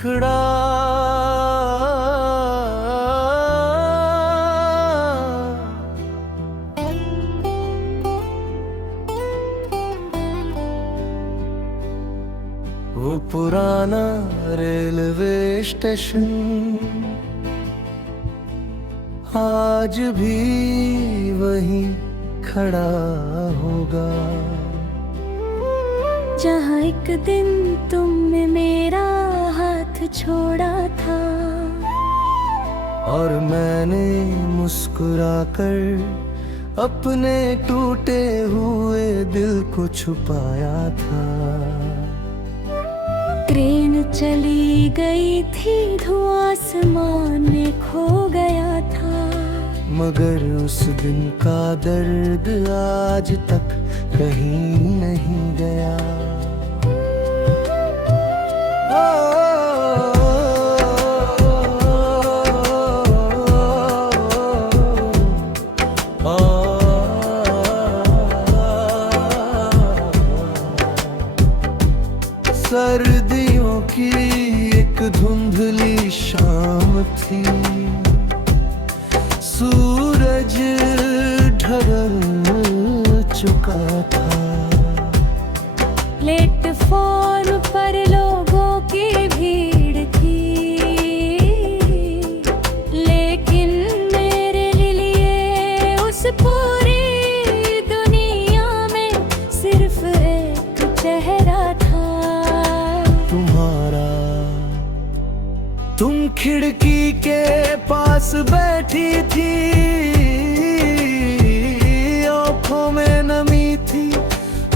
मुखड़ा वो पुराना रेलवे स्टेशन आज भी वहीं खड़ा होगा, जहाँ एक दिन तुमने मेरा हाथ छोड़ा था और मैंने मुस्कुराकर अपने टूटे हुए दिल को छुपाया था। ट्रेन चली गई थी, धुआं आसमान में खो गया था, मगर उस दिन का दर्द आज तक कहीं नहीं गया। सर्दियों की एक धुंधली शाम थी, सूरज ढल चुका था। प्लेटफॉर्म पर लोगों की भीड़ थी, लेकिन मेरे लिए उस पूरी दुनिया में सिर्फ एक चेहरा था तुम्हारा। तुम खिड़की के पास बैठी थी, आँखों में नमी थी,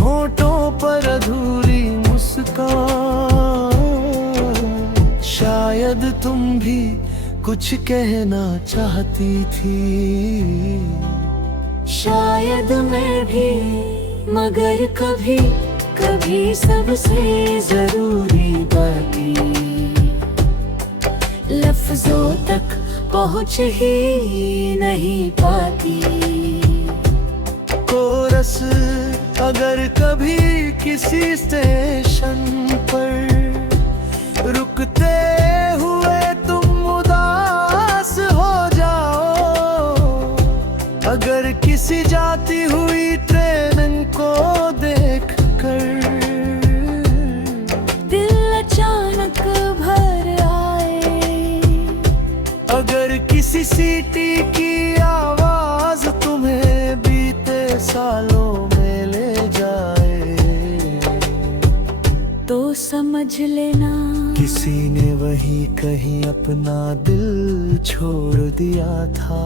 होठों पर अधूरी मुस्कान। शायद तुम भी कुछ कहना चाहती थी, शायद मैं भी, मगर कभी कभी सबसे जरूरी बातें लफ्जों तक पहुँच ही नहीं पाती। कोरस अगर कभी किसी स्टेशन पर रुकते हुए तुम उदास हो जाओ, अगर किसी जाती हुई ट्रेन को देखकर दिल अचानक भर आए, अगर किसी सीटी की आवाज तुम्हें बीते सालों में ले जाए, तो समझ लेना किसी ने वही कहीं अपना दिल छोड़ दिया था।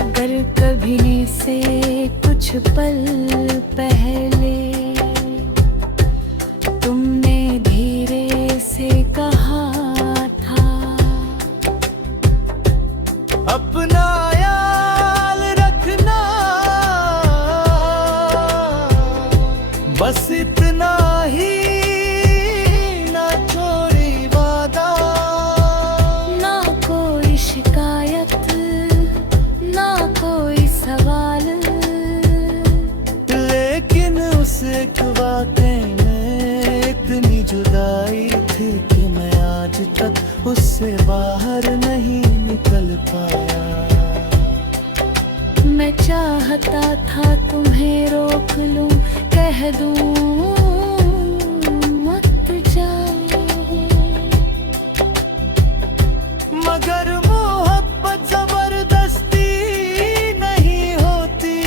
अगर कभी से कुछ पल पहले तुमने धीरे से कहा था, अपना याद रखना, बस इतना ही, ना छोड़ी वादा, ना कोई शिकायत, ना कोई सवाल, लेकिन उस एक वाक़े में इतनी जुदाई थी कि मैं आज तक उससे बाहर नहीं निकल पाया। मैं चाहता था तुम्हें रोक लूं, कह दूं मत जाओ, मगर मोहब्बत जबरदस्ती नहीं होती,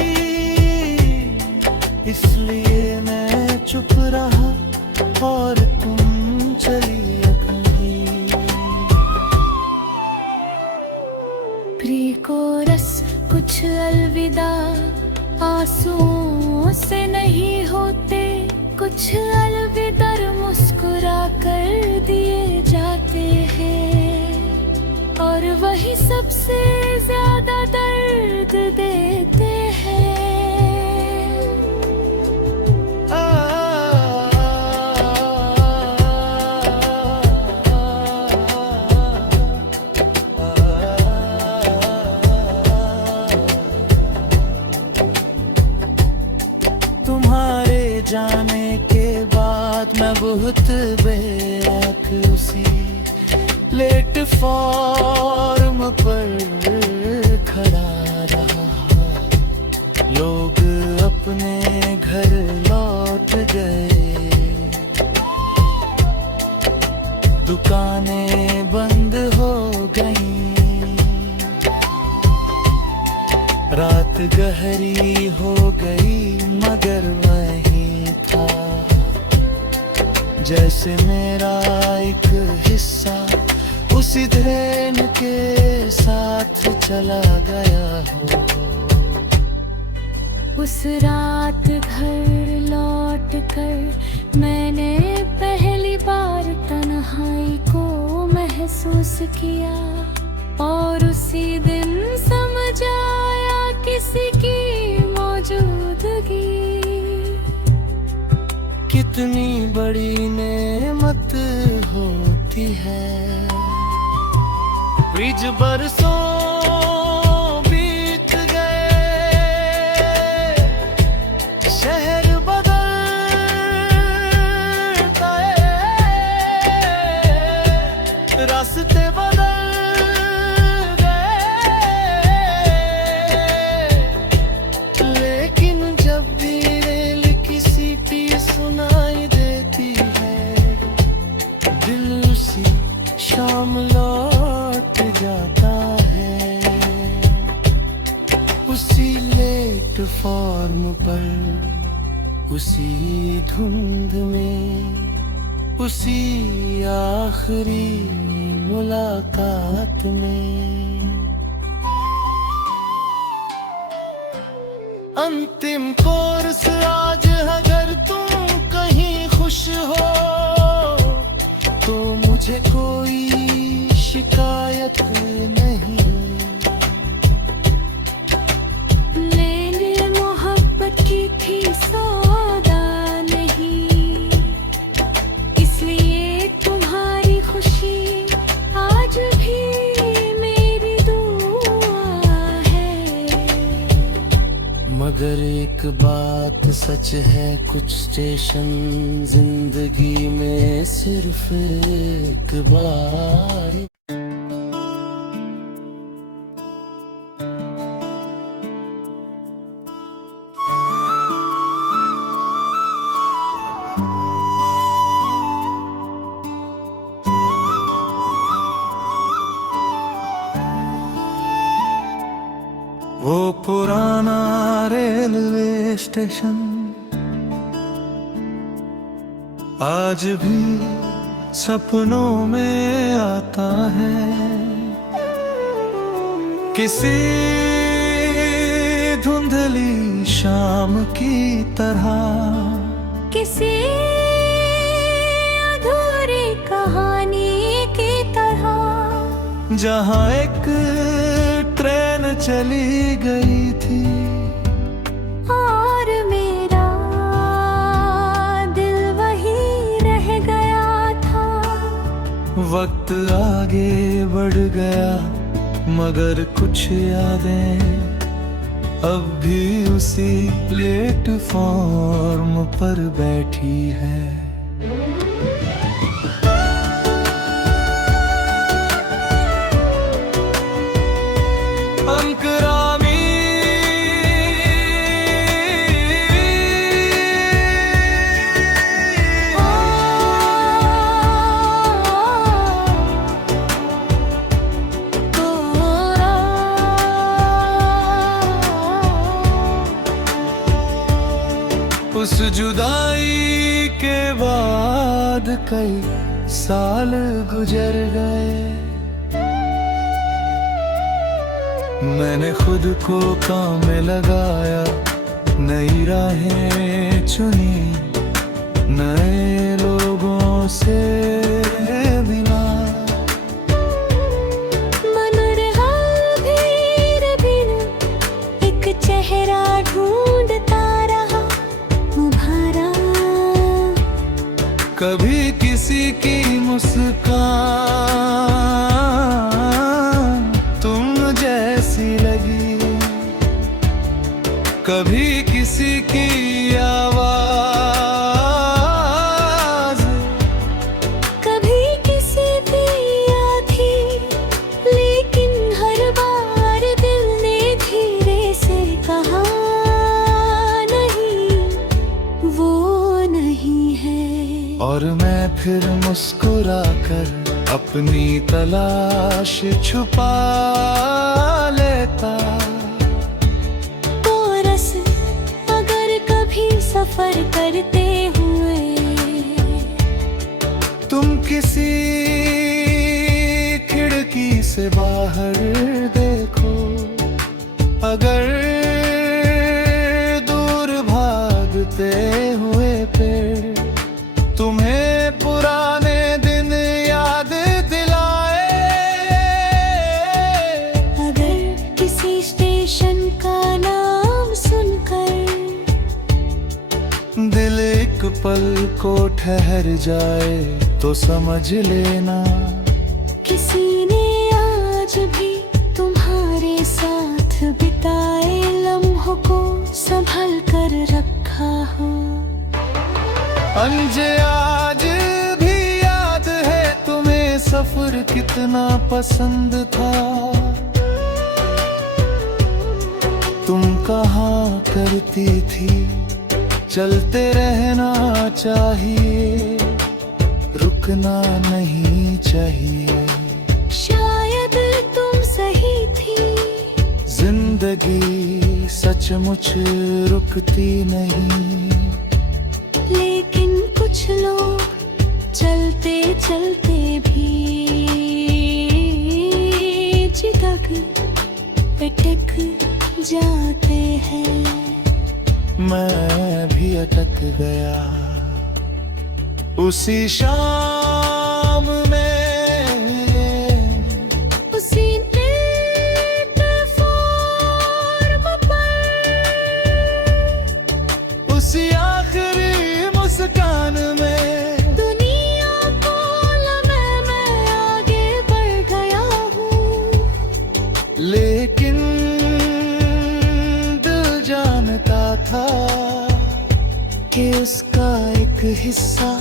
इसलिए मैं चुप रहा और तुम चली अपनी। प्री कोरस कुछ अलविदा आंसुओं से नहीं होते, कुछ अलविदा मुस्कुरा कर दिए जाते हैं, और वही सबसे ज्यादा दर्द देते हैं। प्लेटफॉर्म पर खड़ा रहा, लोग अपने घर लौट गए, दुकानें बंद हो गईं, रात गहरी हो गई मगर वही था जैसे मेरा एक हिस्सा उसी ट्रेन के साथ चला गया हो। उस रात घर लौट कर मैंने पहली बार तन्हाई को महसूस किया, और उसी दिन समझ आया किसी की मौजूदगी कितनी बड़ी नेमत होती है। ब्रिज बरसों बीत गए, शहर बदलता है, रास्ते बदल गए, लेकिन जब भी रेल किसी की सुनाई देती है, दिल उसी शाम लौट जाता है, उसी प्लेटफॉर्म पर, उसी धुंध में, उसी आखिरी मुलाकात में। अंतिम कोर्स आज अगर तुम कहीं खुश हो तो मुझे कोई शिकायत नहीं। मैंने मोहब्बत की थी सौदा नहीं, इसलिए तुम्हारी खुशी आज भी मेरी दुआ है। मगर एक बात सच है, कुछ स्टेशन जिंदगी में सिर्फ एक बार। वो पुराना रेलवे स्टेशन आज भी सपनों में आता है, किसी धुंधली शाम की तरह, किसी अधूरी कहानी की तरह, जहाँ एक ट्रेन चली गई थी और मेरा दिल वही रह गया था। वक्त आगे बढ़ गया मगर कुछ यादें अब भी उसी प्लेटफॉर्म पर बैठी है। अंकरामी उस जुदाई के बाद कई साल गुजर गए, मैंने खुद को काम में लगाया, नई राहें चुनी, नए लोगों से मिला। मगर हाल फिर बिन एक चेहरा ढूंढता रहा उभारा, कभी किसी की मुस्कान तुम जैसी लगी, कभी किसी की आवाज, कभी किसी भी आधी अपनी तलाश छुपा लेता। कोरस अगर कभी सफर करते हुए तुम किसी खिड़की से बाहर देखो, अगर दूर भागते हुए पेड़ तुम्हें पुराने दिन याद दिलाए, अगर किसी स्टेशन का नाम सुनकर दिल एक पल को ठहर जाए, तो समझ लेना किसी ने आज भी तुम्हारे साथ बिताए लम्हों को संभल कर रखा हो। अंजे आज भी याद है तुम्हें सफर कितना पसंद था। तुम कहाँ करती थी चलते रहना चाहिए, रुकना नहीं चाहिए। शायद तुम सही थी, जिंदगी सचमुच रुकती नहीं। लेकिन कुछ लोग चलते चलते भी जिदक अटक जाते हैं। मैं भी अटक गया उसी शाम में, उसी प्लेटफॉर्म पर, उसी आखिरी मुस्कान में। दुनिया को मैं आगे बढ़ गया हूँ, लेकिन दिल जानता था कि उसका एक हिस्सा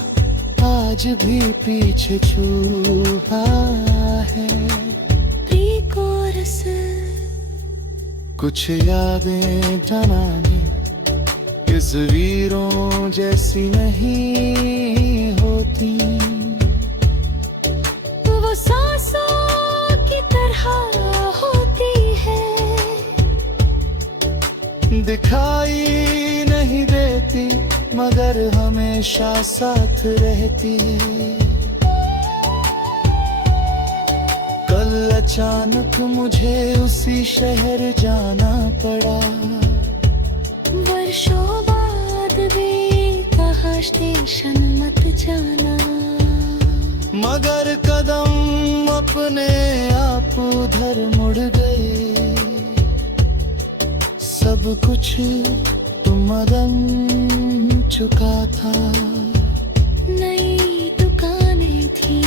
आज भी पीछे छूटा है। प्री-कोरस कुछ यादें जनानी इस वीरों जैसी नहीं होती, वो सांसों की तरह होती है, दिखाई नहीं देती मगर हमेशा साथ रहती है। कल अचानक मुझे उसी शहर जाना पड़ा, वर्षों बाद भी कहा स्टेशन मत जाना, मगर कदम अपने आप उधर मुड़ गए। सब कुछ तुमदम चुका था, नई दुकानें थी,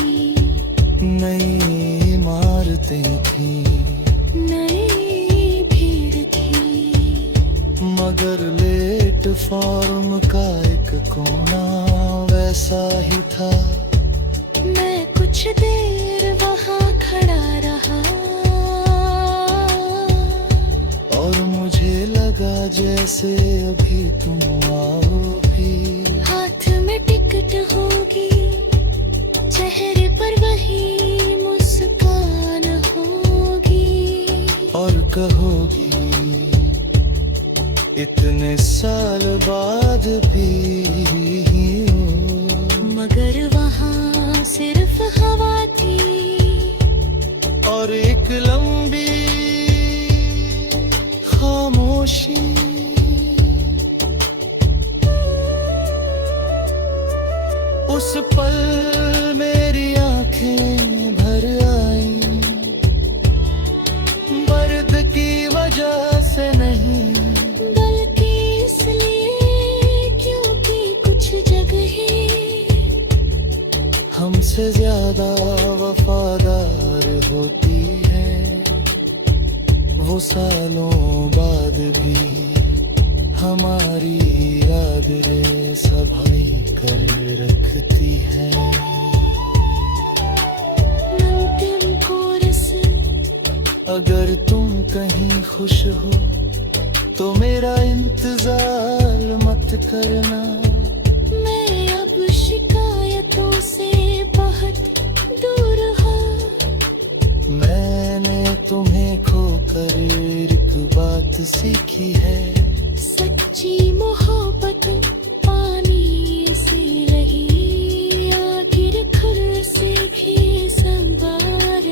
नई इमारतें थी, नई भीड़ थी, मगर प्लेटफॉर्म का एक कोना वैसा ही था। मैं कुछ देर वहाँ खड़ा रहा और मुझे लगा जैसे अभी तुम आओ भी। हाथ में टिकट होगी, चेहरे पर वही मुस्कान होगी, और कहोगी इतने साल बाद भी हो। मगर वहाँ सिर्फ हवा थी और एक लंबी खामोशी। उस पल मेरी आंखें भर आईं, दर्द की वजह से नहीं, बल्कि इसलिए क्योंकि कुछ जगहें हमसे ज्यादा वफादार होती है। वो सालों बाद भी हमारी यादें संभाल कर रखती है। अंतिम कोरस, अगर तुम कहीं खुश हो तो मेरा इंतजार मत करना। मैं अब शिकायतों से बहुत दूर हूँ। तुम्हें खोकर एक बात सीखी है, सच्ची मोहब्बत पानी से रही, आखिर खुद से भी संवार।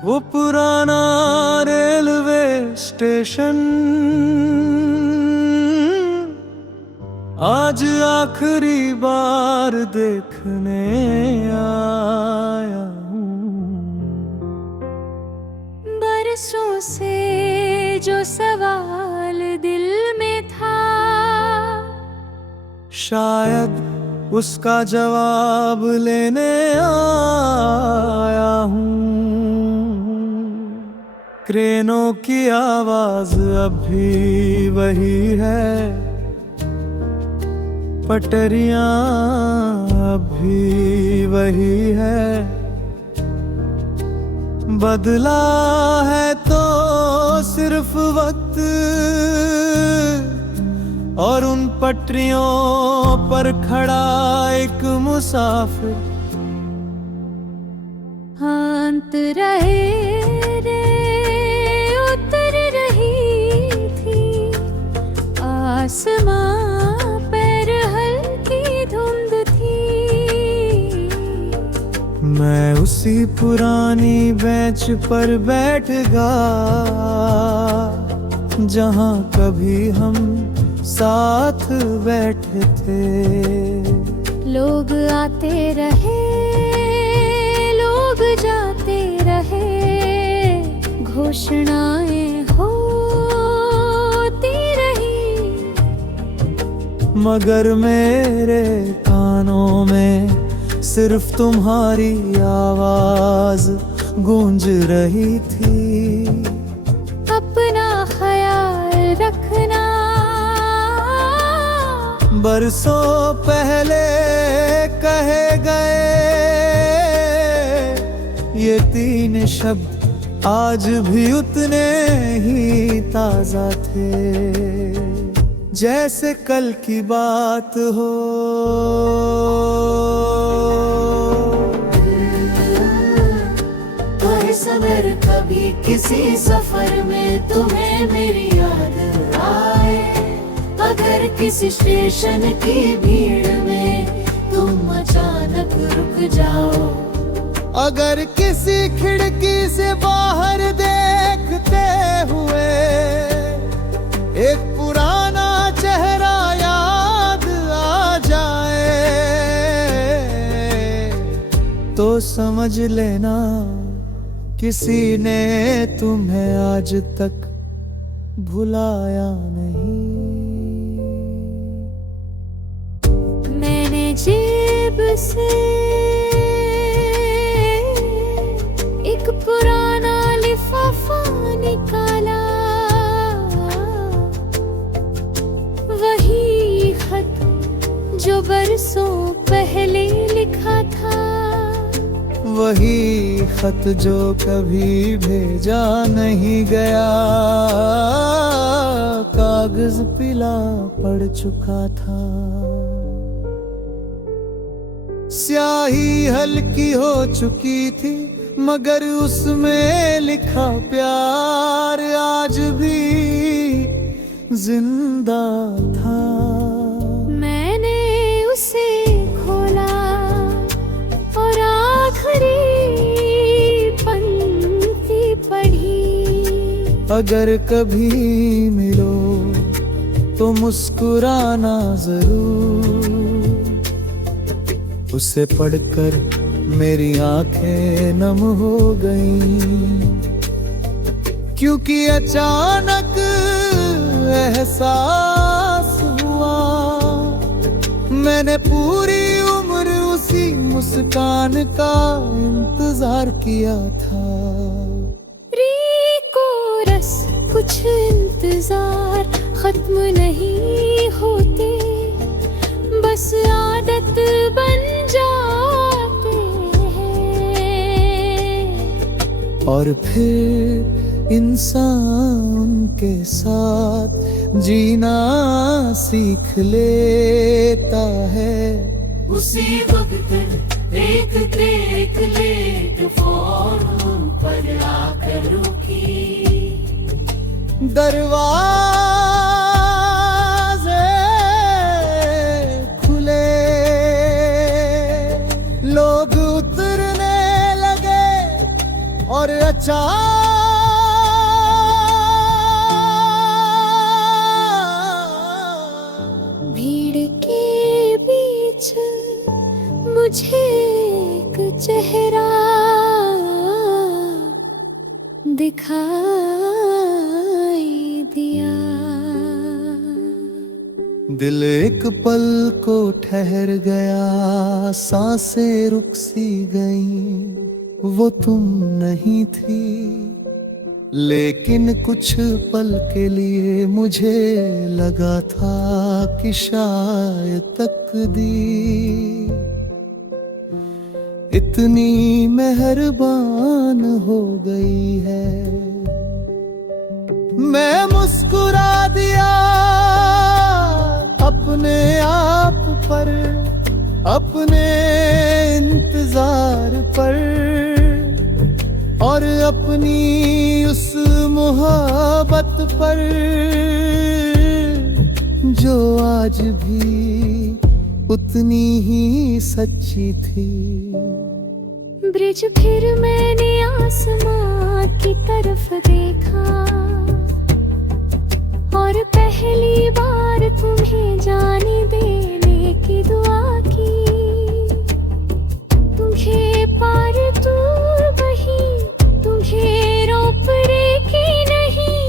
वो पुराना रेलवे स्टेशन आज आखिरी बार देखने आया हूँ। बरसों से जो सवाल दिल में था, शायद उसका जवाब लेने आया हूँ। क्रेनों की आवाज अब भी वही है, पटरियां अब भी वही है। बदला है तो सिर्फ वक्त, और उन पटरियों पर खड़ा एक मुसाफिर। अंत रहे रे उतर रही थी, आसमां पर हल्की धुंध थी। मैं उसी पुरानी बेंच पर बैठ गया जहां कभी हम साथ बैठे थे। लोग आते रहे, लोग जाते रहे, घोषणाएं होती रही, मगर मेरे कानों में सिर्फ तुम्हारी आवाज गूंज रही थी। अपना ख्याल रखना। बरसों पहले कहे गए ये 3 शब्द आज भी उतने ही ताजा थे, जैसे कल की बात हो। कोई सबर कभी किसी सफर में तुम्हें मेरी याद आए, अगर किसी स्टेशन की भीड़ में तुम अचानक रुक जाओ, अगर किसी खिड़की से बाहर देखते हुए एक पुराना चेहरा याद आ जाए, तो समझ लेना किसी ने तुम्हें आज तक भुलाया नहीं। मैंने जेब से एक पुराना लिफाफा निकाला, वही खत जो बरसों पहले लिखा था, वही खत जो कभी भेजा नहीं गया, कागज पीला पड़ चुका था। स्याही हल्की हो चुकी थी, मगर उसमें लिखा प्यार आज भी जिंदा था। मैंने उसे खोला और आखिरी पंक्ति पढ़ी। अगर कभी मिलो तो मुस्कुराना जरूर, उसे पढ़कर मेरी आंखें नम हो गईं, क्योंकि अचानक एहसास हुआ मैंने पूरी उम्र उसी मुस्कान का इंतजार किया था। कोरस कुछ इंतजार खत्म नहीं होते, बस आदत बन जाते हैं। और फिर इंसान के साथ जीना सीख लेता है। उसी वक्त एक प्लेटफॉर्म पर आकर रुकी। दरवाजे खुले, लोग उतरने लगे और भीड़ के बीच मुझे एक चेहरा दिखाई दिया। दिल एक पल को ठहर गया, सांसें रुक सी गईं। वो तुम नहीं थी, लेकिन कुछ पल के लिए मुझे लगा था कि शायद तकदीर इतनी मेहरबान हो गई है। मैं मुस्कुरा दिया अपने आप पर, अपने इंतजार पर, और अपनी उस मोहब्बत पर जो आज भी उतनी ही सच्ची थी। ब्रिज फिर मैंने आसमां की तरफ देखा और पहली बार तुम्हें जाने देने की दुआ की। तुम्हें पार दूर वही, तुम्हें रोक रे की नहीं,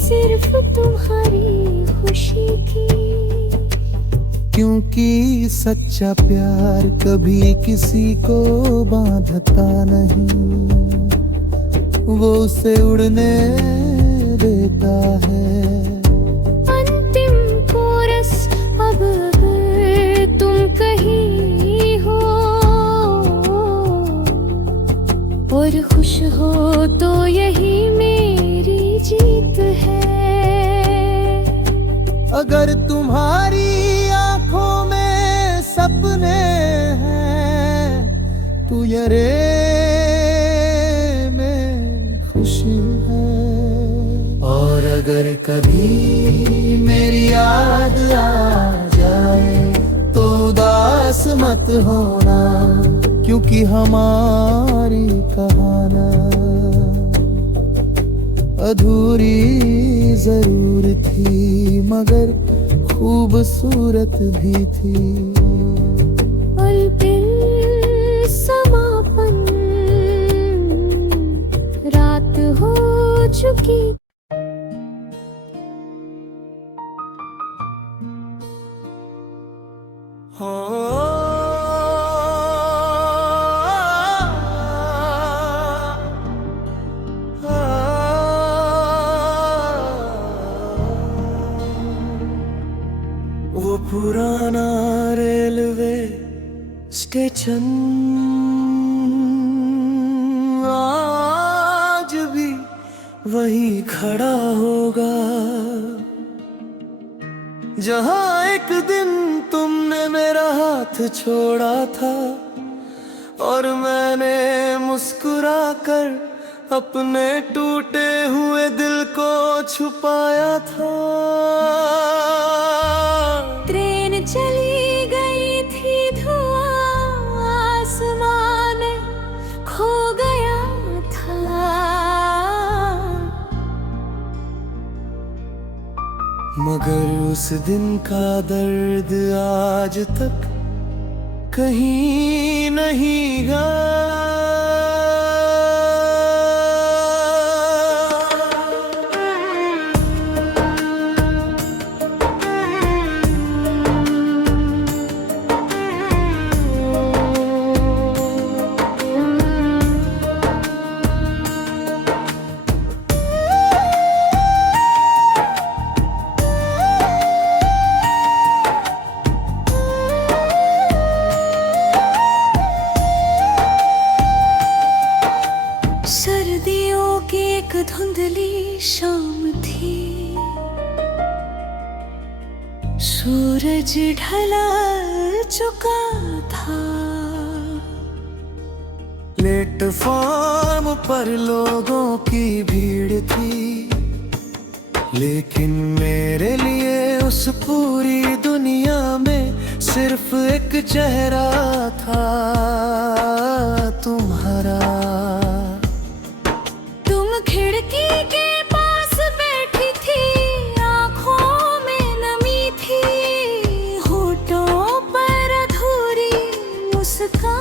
सिर्फ तुम्हारी खुशी की। क्योंकि सच्चा प्यार कभी किसी को बांधता नहीं, वो उसे उड़ने देता है। अंतिम कोरस अब अगर तुम कहीं हो और खुश हो तो यही मेरी जीत है। अगर तुम्हारी आंखों में सपने हैं तो ये में खुशी है। और अगर कभी मेरी याद आ जाए तो उदास मत होना, क्योंकि हमारी कहानी अधूरी जरूर थी, मगर खूबसूरत भी थी। पल समापन, रात हो चुकी। वो पुराना रेलवे स्टेशन आज भी वहीं खड़ा होगा, जहां एक दिन तुमने मेरा हाथ छोड़ा था और मैंने मुस्कुरा कर अपने टूटे हुए दिल को छुपाया था। ट्रेन चली गई थी, धुआं आसमान खो गया था। मगर उस दिन का दर्द आज तक कहीं नहीं गया। शाम थी, सूरज ढला चुका था। प्लेटफॉर्म पर लोगों की भीड़ थी, लेकिन मेरे लिए उस पूरी दुनिया में सिर्फ एक चेहरा था, तुम्हारा। तुम खिड़की के पास बैठी थी, आंखों में नमी थी, होठों पर अधूरी मुस्कान।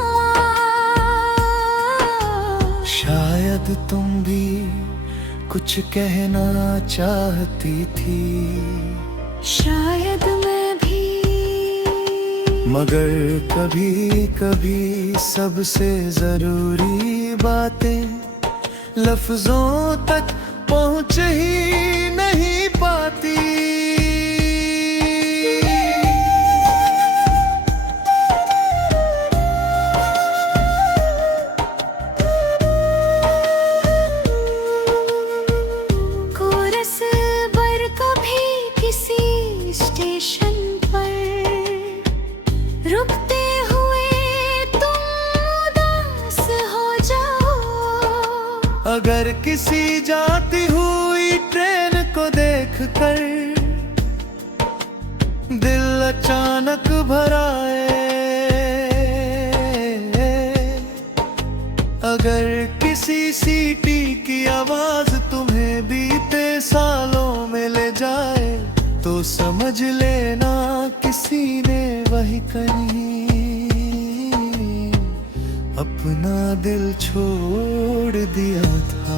शायद तुम भी कुछ कहना चाहती थी, शायद मैं भी, मगर कभी कभी सबसे जरूरी बातें लफ्जों तक पहुंच ही नहीं पाती। कोरस पर कभी किसी स्टेशन पर रुकते हुए तुम उदास हो जाओ। अगर किसी जाती हुई ट्रेन को देखकर दिल अचानक भर आए, अगर किसी सीटी की आवाज तुम्हें बीते सालों में ले जाए, तो समझ लेना किसी ने वही कहीं अपना दिल छोड़ दिया था।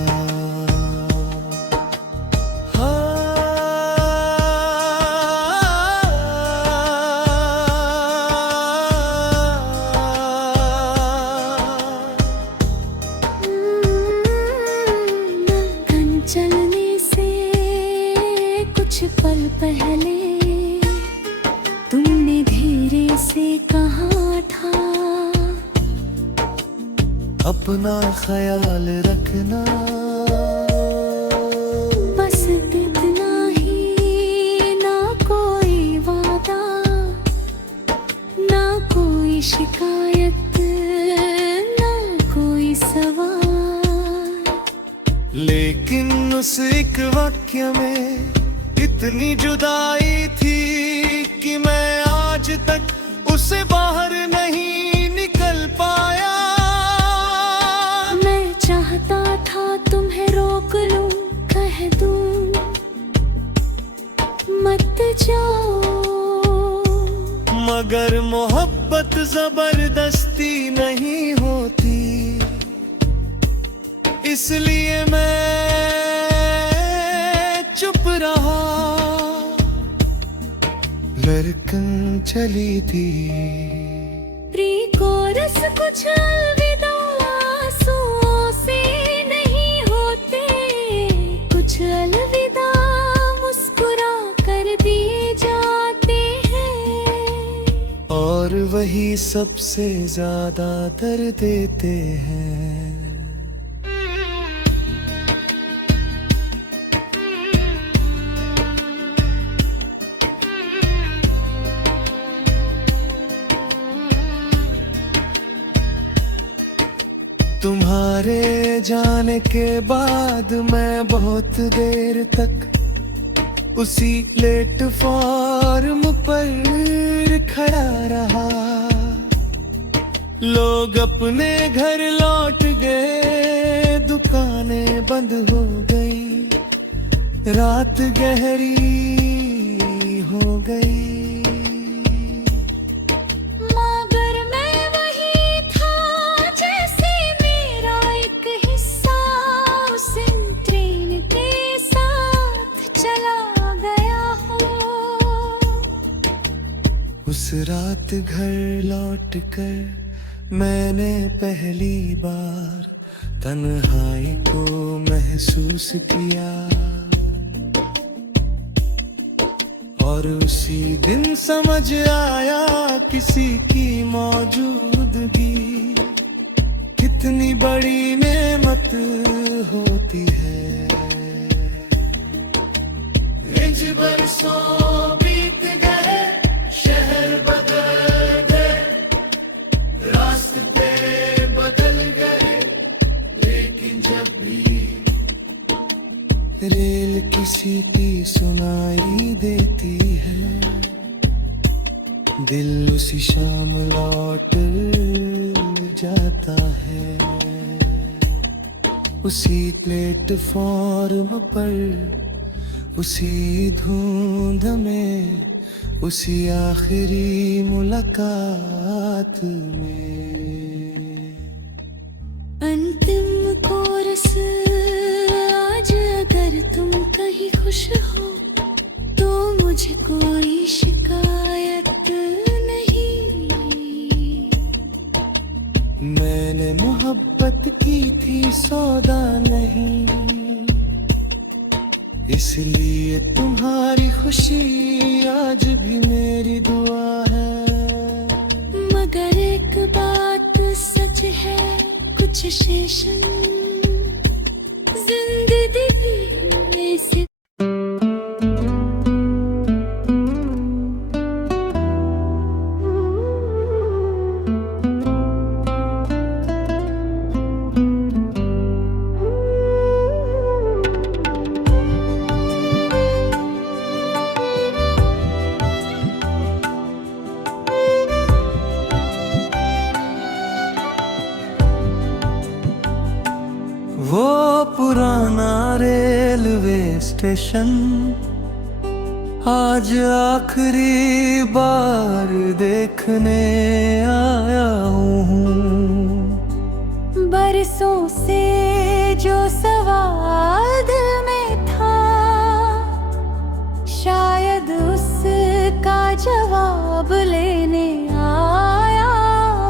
चलने से कुछ पल पहले तुमने धीरे से कहा था, अपना ख्याल रखना, बस इतना ही, ना कोई वादा, ना कोई शिकायत, ना कोई सवाल। लेकिन उस एक वाक्य में इतनी जुदाई थी कि मैं आज तक उसे बाहर नहीं निकल पाया। मैं चाहता था तुम्हें रोक लूं, कह दूं मत जाओ, मगर मोहब्बत जबरदस्ती नहीं होती, इसलिए मैं चुप रहा। लड़कन चली थी, प्री कोरस कुछ अलविदा आंसुओं से नहीं होते, कुछ अलविदा मुस्कुरा कर दिए जाते हैं, और वही सबसे ज्यादा दर्द देते हैं। तुम्हारे जाने के बाद मैं बहुत देर तक उसी प्लेटफॉर्म पर खड़ा रहा। लोग अपने घर लौट गए, दुकानें बंद हो गई, रात गहरी हो गई। उस रात घर लौट कर मैंने पहली बार तन्हाई को महसूस किया, और उसी दिन समझ आया किसी की मौजूदगी कितनी बड़ी नेमत होती है। कुछ बरसों बीत गए, शहर बदल गए, रास्ते बदल गए, लेकिन जब भी रेल की सीटी सुनाई देती है, दिल उसी शाम लौट जाता है। उसी प्लेटफॉर्म पर, उसी धुंध में, उसी आखिरी मुलाकात में। अंतिम कोरस आज अगर तुम कहीं खुश हो तो मुझे कोई शिकायत नहीं। मैंने मोहब्बत की थी, सौदा नहीं, इसलिए तुम्हारी खुशी आज भी मेरी दुआ है। मगर एक बात सच है, कुछ स्टेशन जिंदगी में से वो पुराना रेलवे स्टेशन आज आखिरी बार देखने आया हूँ। बरसों से जो सवाल दिल में था, शायद उसका जवाब लेने आया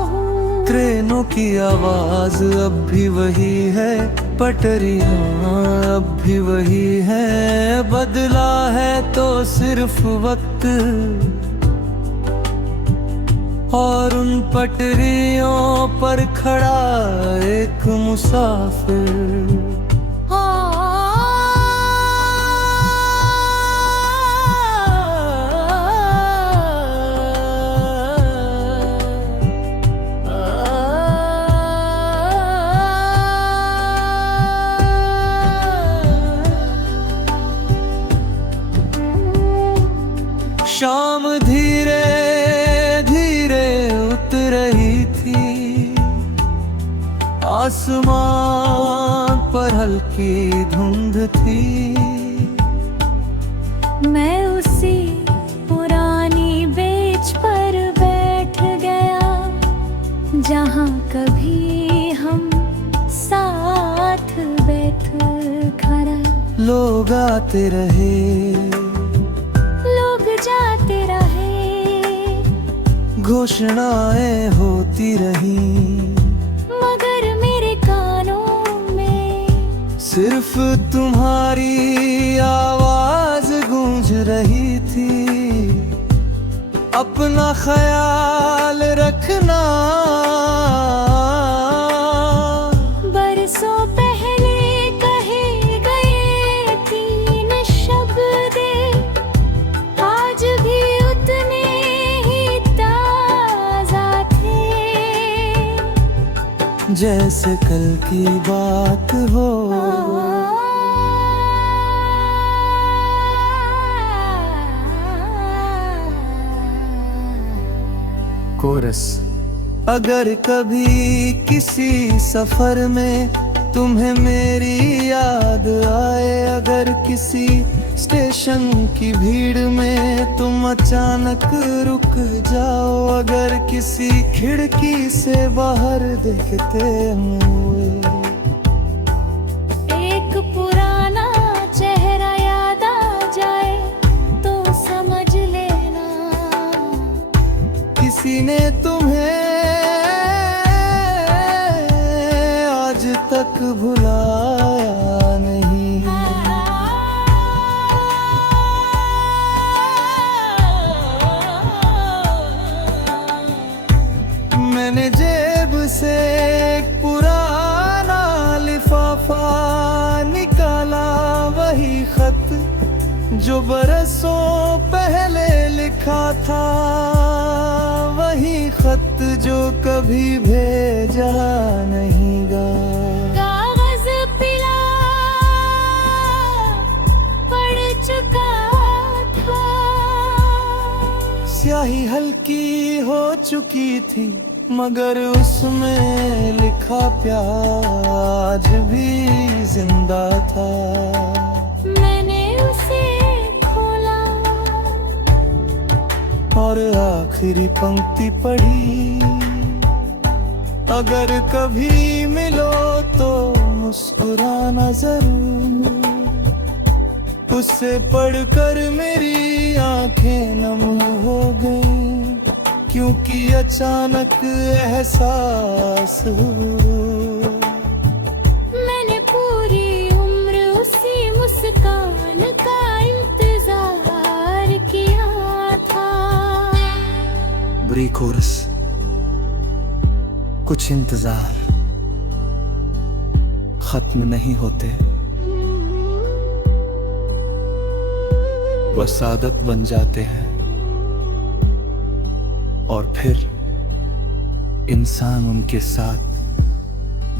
हूँ। ट्रेनों की आवाज अब भी वही है, पटरियां अब भी वही है, बदला है तो सिर्फ वक्त और उन पटरियों पर खड़ा एक मुसाफिर। शाम धीरे धीरे उतर रही थी, आसमान पर हल्की धुंध थी। मैं उसी पुरानी बेंच पर बैठ गया, जहाँ कभी हम साथ बैठ खड़ा। लोग आते रहे, जाते रहे, घोषणाएं होती रही, मगर मेरे कानों में सिर्फ तुम्हारी आवाज गूंज रही थी। अपना ख्याल रखना, बरसों पहले कहे गए 3 शब्द आज भी उतने ही ताजा थे, जैसे कल की बात हो। कोरस। अगर कभी किसी सफर में तुम्हें मेरी याद आए, अगर किसी स्टेशन की भीड़ में तुम अचानक रुक जाओ, अगर किसी खिड़की से बाहर देखते हुए एक पुराना चेहरा याद आ जाए तो समझ लेना किसी ने तुम्हें आज तक भुलाया नहीं। मैंने जेब से एक पुराना लिफाफा निकाला, वही खत जो बरसों पहले लिखा था, वही खत जो कभी भेजा नहीं गा। कागज पिला पड़ चुका था, स्याही हल्की हो चुकी थी, मगर उसमें लिखा प्यार आज भी जिंदा था। मैंने उसे खोला और आखिरी पंक्ति पढ़ी, अगर कभी मिलो तो मुस्कुराना जरूर। उसे पढ़कर मेरी आंखें नम हो गई, क्योंकि अचानक एहसास हुआ। मैंने पूरी उम्र उसी मुस्कान का इंतजार किया था। ब्री कोरस, कुछ इंतजार खत्म नहीं होते, बस आदत बन जाते हैं, और फिर इंसान उनके साथ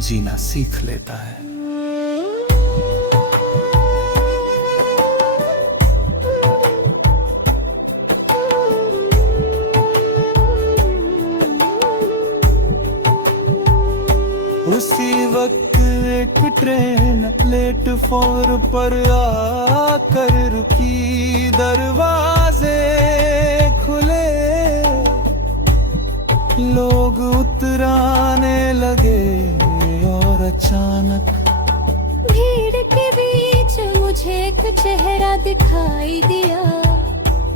जीना सीख लेता है। उसी वक्त एक ट्रेन प्लेटफॉर्म पर आकर रुकी, दरवाजे खुले, लोग उतराने लगे, और अचानक भीड़ के बीच मुझे एक चेहरा दिखाई दिया।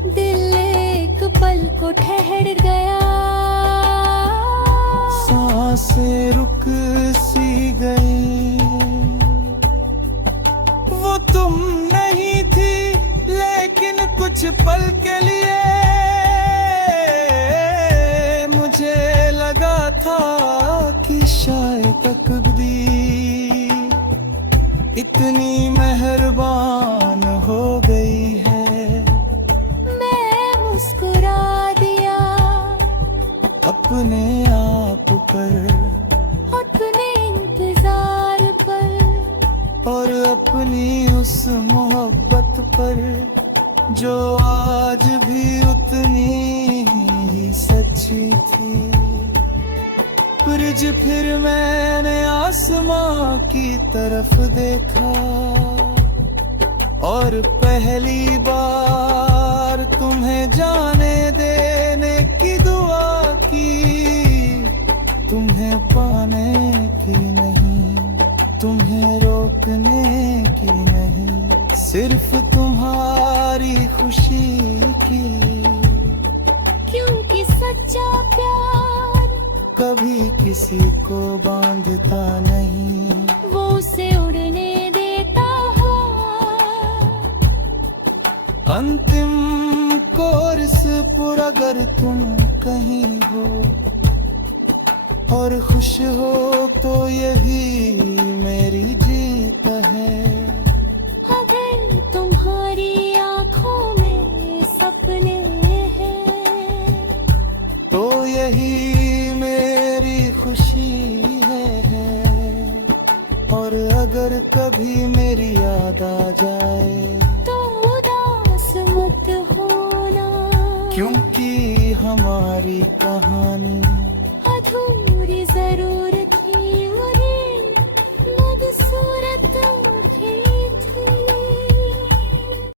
दिल एक पल को ठहर गया, सांसें रुक सी गई। वो तुम नहीं थी, लेकिन कुछ पल के लिए मुझे लगा था कि शायद तकदीर इतनी मेहरबान हो गई है। मैं मुस्कुरा दिया अपने आप पर, अपने इंतजार पर, और अपनी उस मोहब्बत पर, जो आज भी उतनी ही सच्ची थी। फिर मैंने आसमां की तरफ देखा, और पहली बार तुम्हें जाने देने की दुआ की। तुम्हें पाने की नहीं, तुम्हें रोकने की नहीं, सिर्फ तुम्हारी खुशी की। क्योंकि सच्चा प्यार कभी किसी को बांधता नहीं, वो उसे उड़ने देता है। अंतिम कोर्स पर अगर तुम कहीं हो और खुश हो, तो यही मेरी जीत है। अगर तुम्हारी आंखों में सपने हैं, तो यही मेरी खुशी है। और अगर कभी मेरी याद आ जाए, तो उदास मत होना, क्योंकि हमारी कहानी